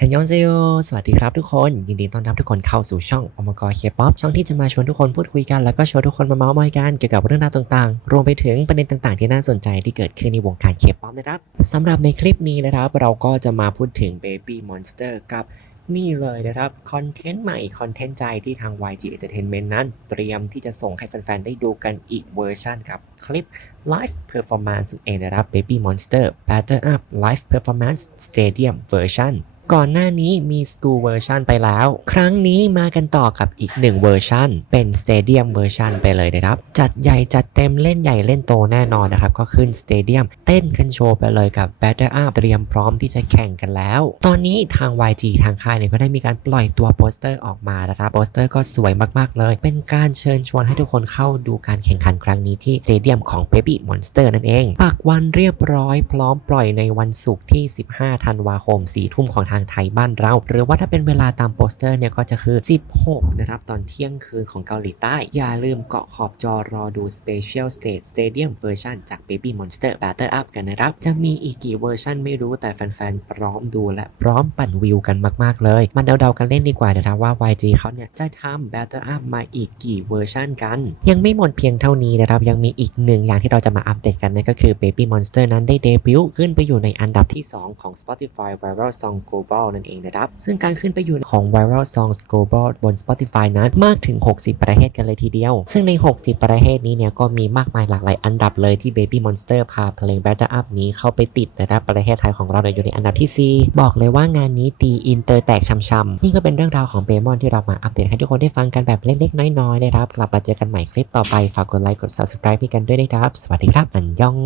ฮันยองเซโยสวัสดีครับทุกคน ยินดีต้อนรับทุกคนเข้าสู่ช่องอมกรเคป๊อปช่องที่จะมาชวนทุกคนพูดคุยกันแล้วก็ชวนทุกคนมาเมาส์มอยกันเกี่ยวกับเรื่องราวต่างๆ รวมไปถึงประเด็นต่างๆ ที่น่าสนใจที่เกิดขึ้นในวงการเคป๊อปนะครับสำหรับในคลิปนี้นะครับ เราก็จะมาพูดถึง Baby Monster กับนี่เลยนะครับคอนเทนต์ใหม่คอนเทนต์ใจที่ทาง YG Entertainment นั้น เตรียมที่จะส่งให้แฟนๆ ได้ดูกันอีกเวอร์ชันกับคลิป Live Performance นั่นเองนะครับ Baby Monster Batter Up Live Performance Stadium Version ก่อนหน้านี้มี School Version ไปแล้ว ครั้งนี้มากันต่อกับอีกหนึ่งเวอร์ชันเป็น Stadium Version ไปเลยนะครับ จัดใหญ่จัดเต็มเล่นใหญ่เล่นโตแน่นอนนะครับ ก็ขึ้น Stadium เต้นกันโชว์ไปเลยกับ Batter Up เตรียมพร้อมที่จะแข่งกันแล้ว ตอนนี้ทาง YG ทางค่ายเนี่ยก็ได้มีการปล่อยตัวโปสเตอร์ออกมานะครับ โปสเตอร์ก็สวยมากๆเลย เป็นการเชิญชวนให้ทุกคนเข้าดูการแข่งขันครั้งนี้ที่ Stadium ของ Baby Monster นั่นเอง ปักวันเรียบร้อยพร้อมปล่อยในวันศุกร์ที่ 15 ธันวาคม 4 ทุ่มของทางไทยบ้านเรา หรือว่าถ้าเป็นเวลาตามโปสเตอร์เนี่ยก็จะคือ 16 นะครับ ตอนเที่ยงคืนของเกาหลีใต้ อย่าลืมเกาะขอบจอรอดู Special Stage Stadium Version จาก Baby Monster Batter Up กันนะครับ จะมีอีกกี่เวอร์ชันไม่รู้แต่แฟนๆ พร้อมดูและพร้อมปั่นวิวกันมากๆเลยมาเดาๆกันเล่นดีกว่านะครับว่า YG เขาเนี่ยจะทำ Batter Up มาอีกกี่เวอร์ชันกัน ยังไม่หมดเพียงเท่านี้นะครับ ยังมีอีกหนึ่งอย่างที่เราจะมาอัปเดตกันนั่นก็คือ Baby Monster นั้นได้เดบิวต์ขึ้นไปอยู่ในอันดับที่ 2 ของ Spotify Viral Song Global นั่นเองนะครับ ซึ่งการขึ้นไปอยู่ของ Viral Songs Global บน Spotify นั้นมากถึง 60 ประเทศกันเลยทีเดียว ซึ่งใน 60 ประเทศนี้เนี่ยก็มีมากมายหลากหลายอันดับเลยที่ Baby Monster พาเพลง Batter Up นี้เข้าไปติดนะครับประเทศไทยของเราเนี่ยอยู่ในอันดับที่ 4 บอกเลยว่างานนี้ตีอินเตอร์แตกช่ำๆนี่ก็เป็นเรื่องราวของเบมอนที่เรามาอัปเดตให้ทุกคนได้ฟังกันแบบเล็กๆ น้อยๆนะครับกลับมาเจอกันใหม่คลิปต่อไปฝากกดไลค์กด subscribe พี่กันด้วยนะครับสวัสดีครับอันยอง